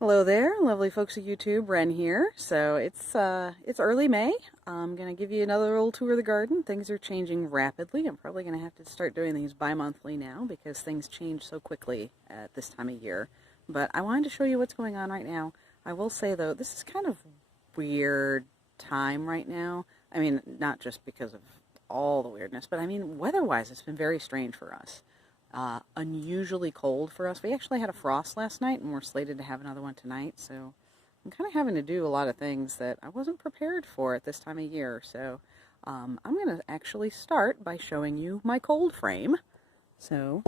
Hello there, lovely folks of YouTube. Ren here. So it's early May. I'm gonna give you another little tour of the garden. Things are changing rapidly. I'm probably gonna have to start doing these bi-monthly now because things change so quickly at this time of year. But I wanted to show you what's going on right now. I will say though, this is kind of weird time right now. I mean, not just because of all the weirdness, but I mean, weather-wise, it's been very strange for us. Unusually cold for us. We actually had a frost last night, and we're slated to have another one tonight, so I'm kind of having to do a lot of things that I wasn't prepared for at this time of year. So I'm going to actually start by showing you my cold frame. So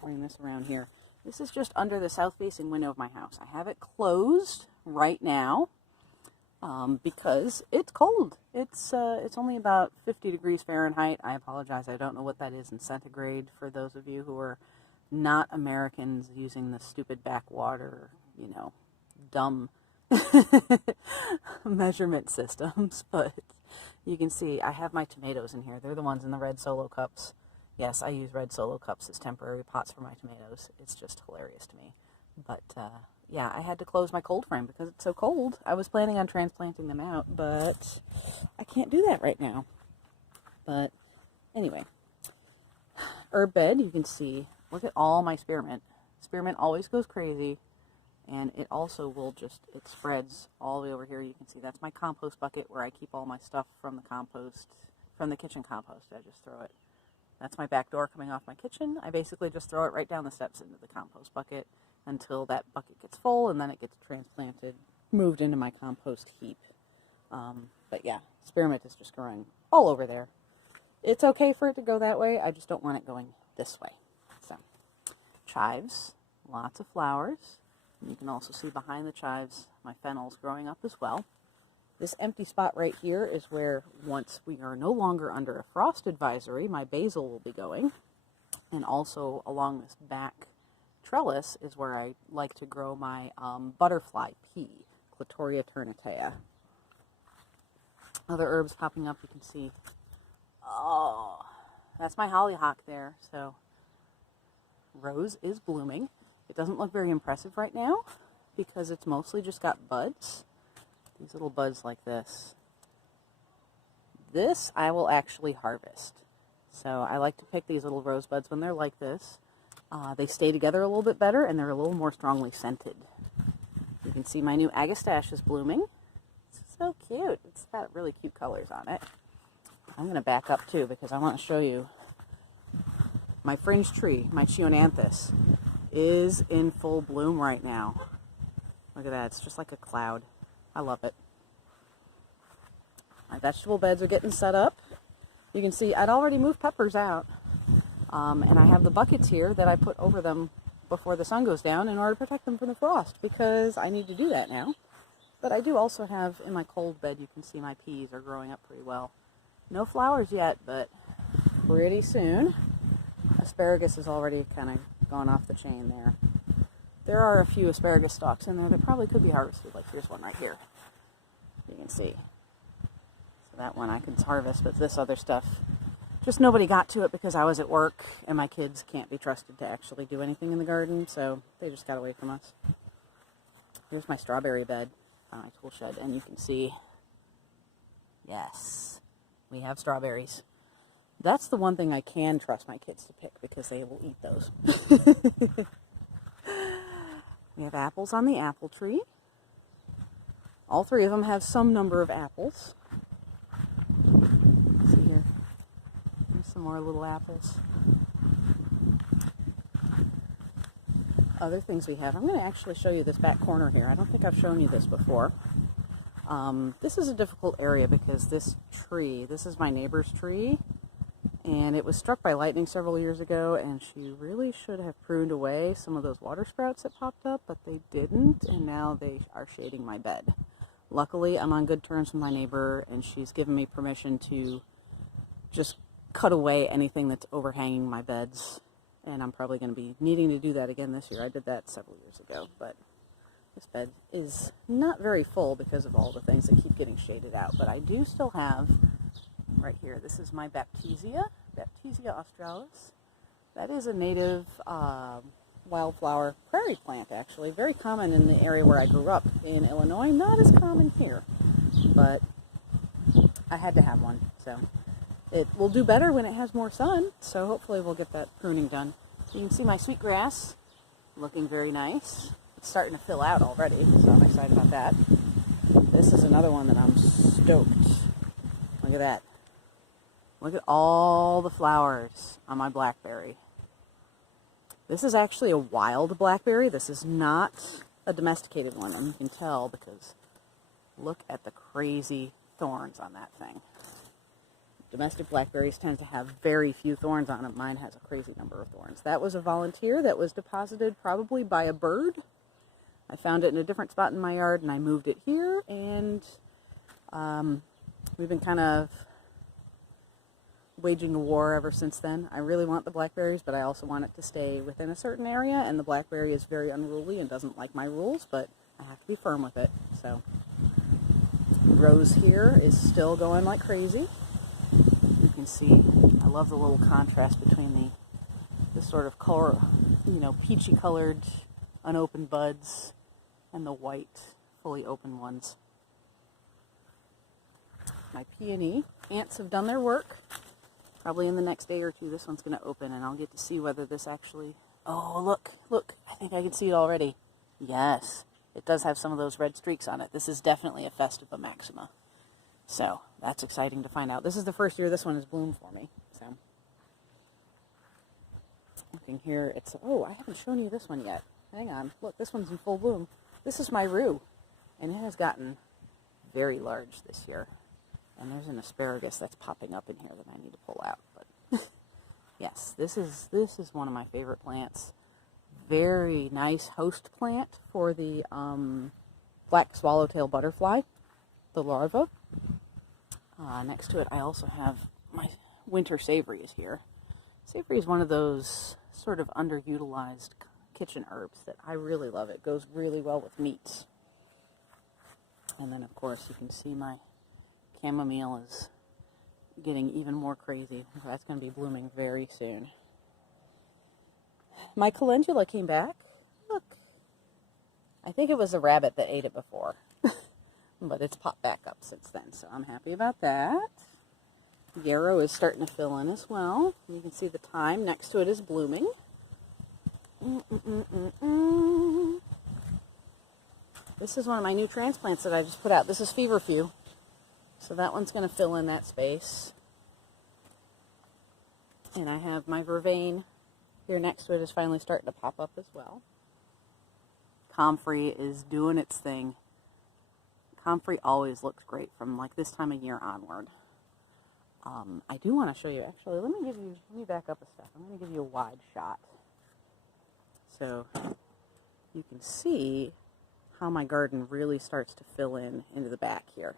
bring this around here. This is just under the south-facing window of my house. I have it closed right now because it's cold. It's only about 50 degrees Fahrenheit. I apologize, I don't know what that is in centigrade for those of you who are not Americans using the stupid backwater, you know, dumb measurement systems. But you can see I have my tomatoes in here. They're the ones in the red Solo cups. Yes, I use red Solo cups as temporary pots for my tomatoes. It's just hilarious to me. But yeah, I had to close my cold frame because it's so cold. I was planning on transplanting them out, but I can't do that right now. But anyway, herb bed, you can see, look at all my spearmint. Spearmint always goes crazy, and it also will just, it spreads all the way over here. You can see that's my compost bucket where I keep all my stuff from the compost, from the kitchen compost. I just throw it. That's my back door coming off my kitchen. I basically just throw it right down the steps into the compost bucket until that bucket gets full, and then it gets transplanted, moved into my compost heap. But yeah, spearmint is just growing all over there. It's okay for it to go that way. I just don't want it going this way. So, chives, lots of flowers. And you can also see behind the chives my fennels growing up as well. This empty spot right here is where, once we are no longer under a frost advisory, my basil will be going. And also along this back trellis is where I like to grow my butterfly pea, Clitoria ternatea. Other herbs popping up, you can see. Oh, that's my hollyhock there. So rose is blooming. It doesn't look very impressive right now because it's mostly just got buds. These little buds like this. This I will actually harvest. So I like to pick these little rose buds when they're like this. They stay together a little bit better, and they're a little more strongly scented. You can see my new agastache is blooming. It's so cute. It's got really cute colors on it. I'm going to back up too because I want to show you my fringe tree, my Chionanthus, is in full bloom right now. Look at that. It's just like a cloud. I love it. My vegetable beds are getting set up. You can see I'd already moved peppers out. And I have the buckets here that I put over them before the sun goes down in order to protect them from the frost because I need to do that now. But I do also have in my cold bed, you can see my peas are growing up pretty well. No flowers yet, but pretty soon. Asparagus is already kind of gone off the chain there. There are a few asparagus stalks in there that probably could be harvested. Like here's one right here. You can see. So that one I could harvest, but this other stuff, just nobody got to it because I was at work and my kids can't be trusted to actually do anything in the garden, so they just got away from us. Here's my strawberry bed on my tool shed, and you can see, yes, we have strawberries. That's the one thing I can trust my kids to pick because they will eat those. We have apples on the apple tree. All three of them have some number of apples. Let's see here. There's some more little apples. Other things we have. I'm going to actually show you this back corner here. I don't think I've shown you this before. This is a difficult area because this tree, this is my neighbor's tree, and it was struck by lightning several years ago, and she really should have pruned away some of those water sprouts that popped up, but they didn't, and now they are shading my bed. Luckily, I'm on good terms with my neighbor, and she's given me permission to just cut away anything that's overhanging my beds, and I'm probably going to be needing to do that again this year. I did that several years ago, but this bed is not very full because of all the things that keep getting shaded out, but I do still have right here. This is my Baptisia australis. That is a native wildflower prairie plant, actually. Very common in the area where I grew up in Illinois. Not as common here, but I had to have one. So it will do better when it has more sun, so hopefully we'll get that pruning done. You can see my sweetgrass looking very nice. It's starting to fill out already, so I'm excited about that. This is another one that I'm stoked. Look at that. Look at all the flowers on my blackberry. This is actually a wild blackberry. This is not a domesticated one, and you can tell because look at the crazy thorns on that thing. Domestic blackberries tend to have very few thorns on them. Mine has a crazy number of thorns. That was a volunteer that was deposited probably by a bird. I found it in a different spot in my yard, and I moved it here, and we've been kind of waging a war ever since then. I really want the blackberries, but I also want it to stay within a certain area, and the blackberry is very unruly and doesn't like my rules, but I have to be firm with it. So Rose here is still going like crazy. You can see, I love the little contrast between the sort of color, peachy colored unopened buds and the white fully open ones. My peony ants have done their work. Probably in the next day or two this one's going to open, and I'll get to see whether this actually... Oh, look, I think I can see it already. Yes, it does have some of those red streaks on it. This is definitely a Festiva maxima. So, that's exciting to find out. This is the first year this one has bloomed for me. So, looking here, it's... Oh, I haven't shown you this one yet. Hang on. Look, this one's in full bloom. This is my rue, and it has gotten very large this year. And there's an asparagus that's popping up in here that I need to pull out. But yes, this is one of my favorite plants. Very nice host plant for the black swallowtail butterfly, the larva. Next to it, I also have my winter savory is here. Savory is one of those sort of underutilized kitchen herbs that I really love. It goes really well with meats. And then, of course, you can see my chamomile is getting even more crazy. That's going to be blooming very soon. My calendula came back. Look. I think it was a rabbit that ate it before. But it's popped back up since then, so I'm happy about that. Yarrow is starting to fill in as well. You can see the thyme next to it is blooming. This is one of my new transplants that I just put out. This is feverfew. So that one's going to fill in that space. And I have my vervain here next to it is finally starting to pop up as well. Comfrey is doing its thing. Comfrey always looks great from like this time of year onward. I do want to show you, actually, let me back up a step. I'm going to give you a wide shot. So you can see how my garden really starts to fill in into the back here.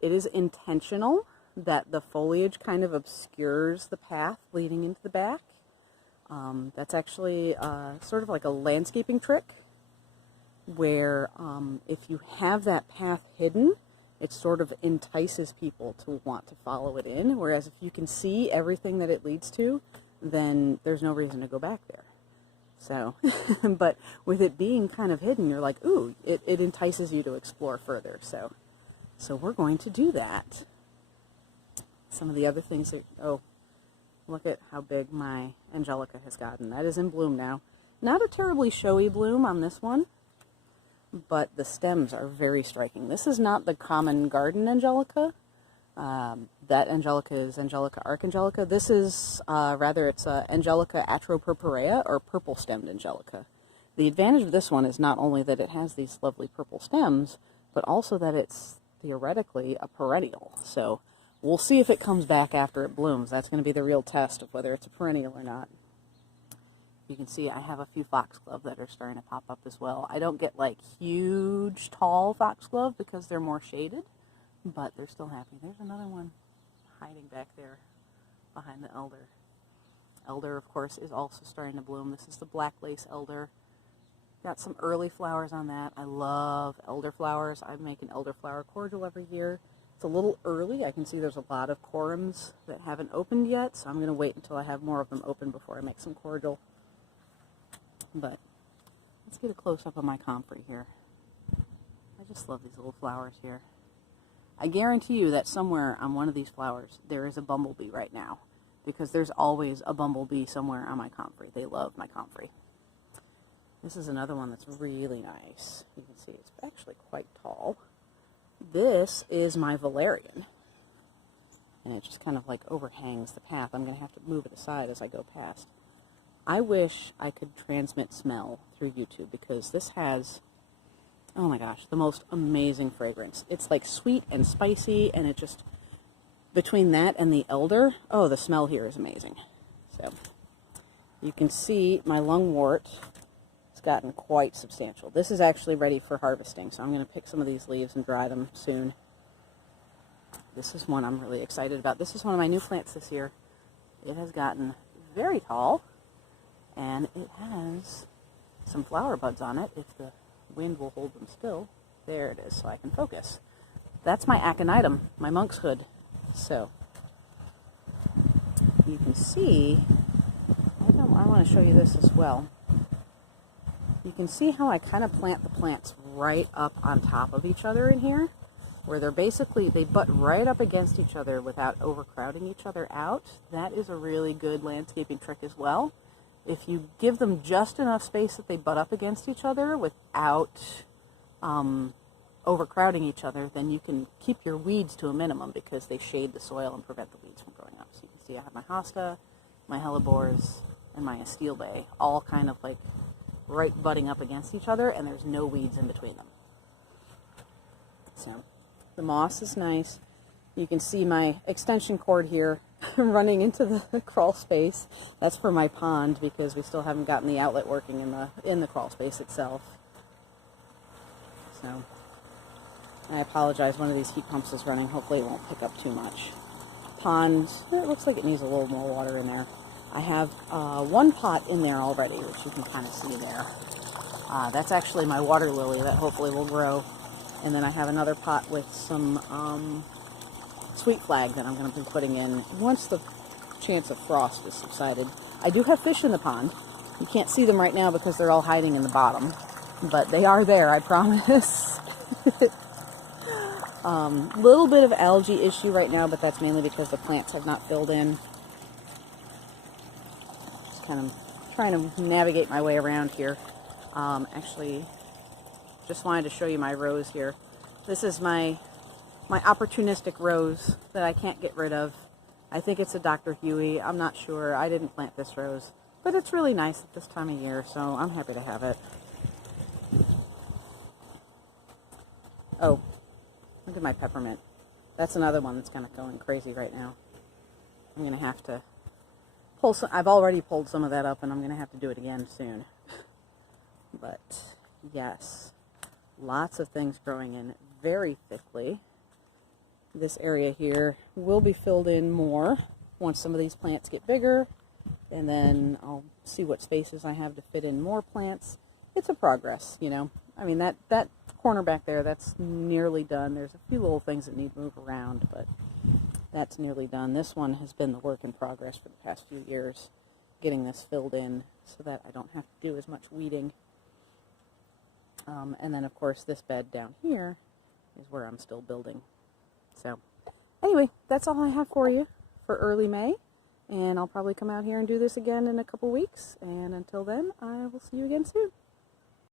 It is intentional that the foliage kind of obscures the path leading into the back. That's actually sort of like a landscaping trick where if you have that path hidden, it sort of entices people to want to follow it in, whereas if you can see everything that it leads to, then there's no reason to go back there. So, but with it being kind of hidden, you're like, ooh, it entices you to explore further. So we're going to do that. Some of the other things that, oh, look at how big my Angelica has gotten. That is in bloom now. Not a terribly showy bloom on this one, but the stems are very striking. This is not the common garden Angelica. That Angelica is Angelica archangelica. This is, it's Angelica atropurpurea, or purple-stemmed Angelica. The advantage of this one is not only that it has these lovely purple stems, but also that it's theoretically a perennial. So we'll see if it comes back after it blooms. That's going to be the real test of whether it's a perennial or not. You can see I have a few foxglove that are starting to pop up as well. I don't get like huge, tall foxglove because they're more shaded, but they're still happy. There's another one hiding back there behind the elder. Elder, of course, is also starting to bloom. This is the black lace elder. Got some early flowers on that. I love elderflowers. I make an elderflower cordial every year. It's a little early. I can see there's a lot of corums that haven't opened yet, so I'm going to wait until I have more of them open before I make some cordial. Let's get a close-up of my comfrey here. I just love these little flowers here. I guarantee you that somewhere on one of these flowers there is a bumblebee right now, because there's always a bumblebee somewhere on my comfrey. They love my comfrey. This is another one that's really nice. You can see it's actually quite tall. This is my Valerian, and it just kind of like overhangs the path. I'm going to have to move it aside as I go past. I wish I could transmit smell through YouTube, because this has, oh my gosh, the most amazing fragrance. It's like sweet and spicy, and it just, between that and the elder, oh, the smell here is amazing. So you can see my lungwort has gotten quite substantial. This is actually ready for harvesting, so I'm going to pick some of these leaves and dry them soon. This is one I'm really excited about. This is one of my new plants this year. It has gotten very tall, and it has some flower buds on it if the wind will hold them still. There it is, so I can focus. That's my aconitum, my Monkshood. So you can see, I want to show you this as well. You can see how I kind of plant the plants right up on top of each other in here, where they're basically, they butt right up against each other without overcrowding each other out. That is a really good landscaping trick as well. If you give them just enough space that they butt up against each other without overcrowding each other, then you can keep your weeds to a minimum, because they shade the soil and prevent the weeds from growing up. So you can see I have my hosta, my hellebores, and my astilbe all kind of like right butting up against each other, and there's no weeds in between them. So the moss is nice. You can see my extension cord here running into the crawl space. That's for my pond, because we still haven't gotten the outlet working in the crawl space itself. So I apologize, one of these heat pumps is running. Hopefully it won't pick up too much. Pond, it looks like it needs a little more water in there. I have one pot in there already, which you can kind of see there. That's actually my water lily that hopefully will grow. And then I have another pot with some sweet flag that I'm going to be putting in once the chance of frost is subsided. I do have fish in the pond. You can't see them right now because they're all hiding in the bottom, but they are there, I promise. Little bit of algae issue right now, but that's mainly because the plants have not filled in. Just kind of trying to navigate my way around here. Actually, just wanted to show you my rose here. This is my opportunistic rose that I can't get rid of. I think it's a Dr. Huey. I'm not sure. I didn't plant this rose, but it's really nice at this time of year, so I'm happy to have it. Oh, look at my peppermint. That's another one that's kind of going crazy right now. I'm going to have to pull some. I've already pulled some of that up, and I'm going to have to do it again soon. But yes, lots of things growing in very thickly. This area here will be filled in more once some of these plants get bigger, and then I'll see what spaces I have to fit in more plants. It's a progress, you know. I mean, that corner back there, that's nearly done. There's a few little things that need to move around, but that's nearly done. This one has been the work in progress for the past few years, getting this filled in so that I don't have to do as much weeding. And then, of course, this bed down here is where I'm still building. So, anyway, that's all I have for you for early May. And I'll probably come out here and do this again in a couple weeks. And until then, I will see you again soon.